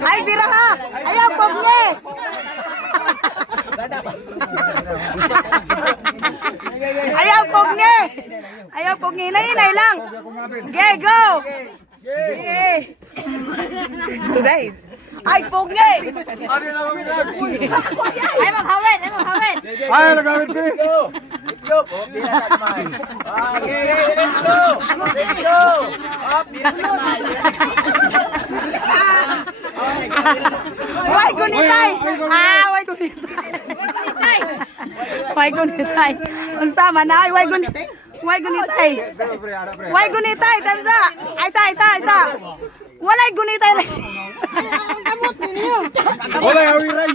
Ay, biraha! Ayaw, pogne! Ayaw, pogne! Ayaw, pogne. Hinay lang. Okay, go! Okay. Today. Ay, pogne! Ay, maghawin! Ay, maghawin! Ay, nagawin ko. Let's go. Okay, let's go. Let's go. Way gunitay! Ah, way gunitay! Way gunitay! Unsa man na? Way gunitay! Way gunitay! Way gunitay! Tamsa! Isa! Walay gunitay lang! Wala, awiray.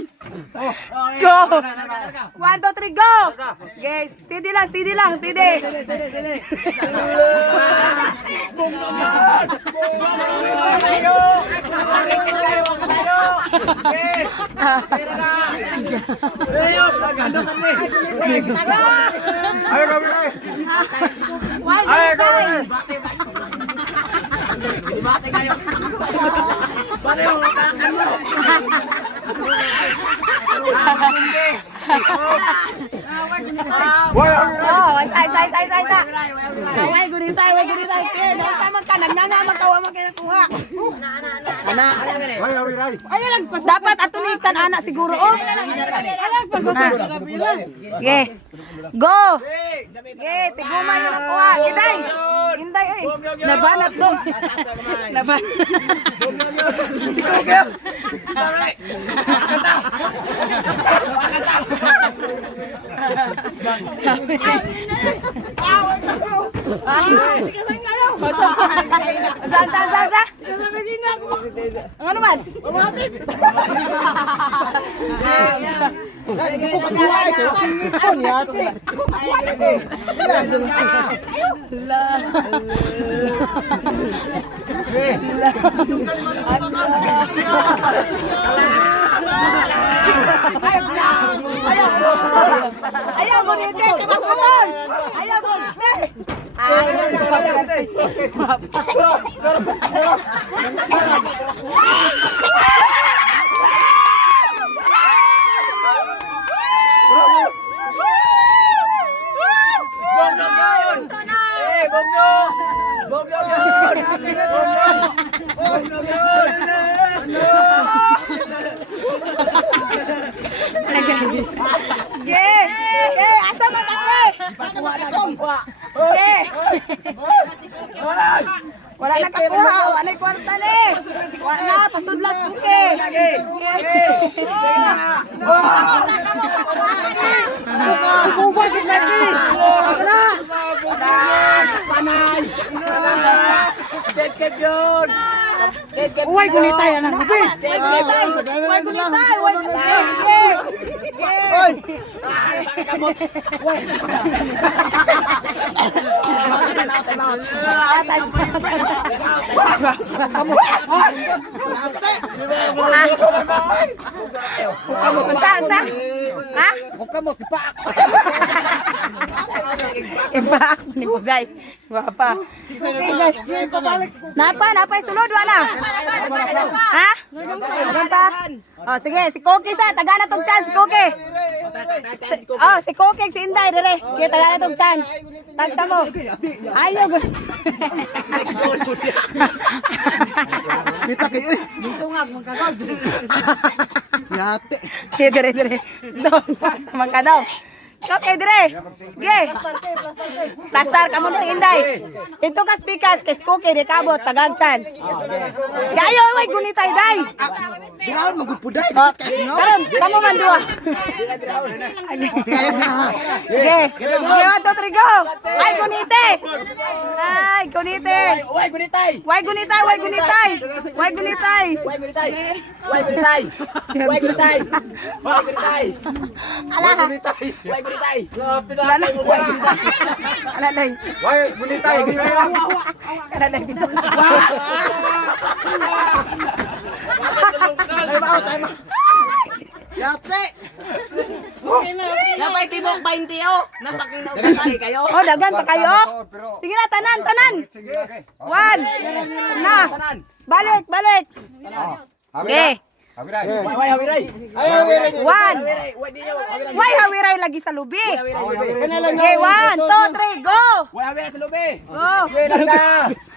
Go! 1, 2, 3, go! Guys, steady lang. Ay, awiray. Way gunitay! Bate kayo. Bate mo. Wala, awiray. Oh, isa. Way gunitay. Nasa man ka, nagnana matawa mo kaya nakuha. Ana. Ay, awiray. Dapat atulikan anak siguro oh. Ge. Go. Ge, tiguman mo nakuha. Giday. Hinday oy. Nabanat do. Nabanat. Si Kogel. Sa. Ano man? Ayaw gunite, kapaputol! Ayaw gunite! Ge! Asa man ako? Ge! Wala na kakuha, wala na kwarta ni. Wala, pasudlas ko ke. Uy, gunitay na. Way gunitay. Unsa? Ha? Huwag mo, tipak. Ipak ni Buday. Wapa. Napa sulod wala. Ha? Ganta. Oh, sige, si Koki sa tagana tong chance, Koki. Oh, si Koki si Inday dire. Sige, tagana tong chance. Tagsa mo. Ayaw. Kita kayo eh. Sungag mong kagaw. Yate. Sige, dire. Doon sa mga daw. Okay, dire. Sige. Plaster ka mo ng Inday. Ito ka speakers, kay Cookie, di kabot, tagag chance. Gayo, way gunitay, day. Bilahon, magpuday. Karon, kamo man duwa. Sige. Sige, 1, 2, 3, go. Ay, gunite. Ay, gunite. Uy, gunitay. Way gunitay. Uy, gunitay. Uy, gunitay. Ala. Uy, gunitay. Ala. Ala. Kanalay. Boy, gunitay. Gunitay lang. Kanalay. Time out. Yate! Napay tibok 20 oh. Nasa kinaugali kayo. Oh, dagan pa kayo? Sige na, tanan, tanan. Sige lagi. One. Na. Balik, balik. Okay. Hawiray. Why hawiray? One. Why hawiray lagi sa lubi? Okay, 1, 2, 3, go. Why hawiray sa lubi? Go.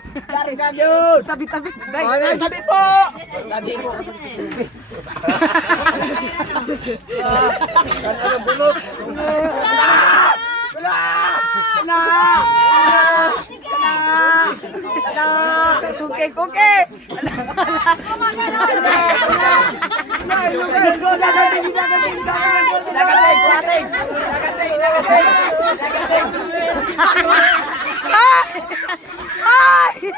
Dari ka yun! Tabi-tabi. Ay, tabi po! Tabi po. Bulot! Kuke, kuke. Ay!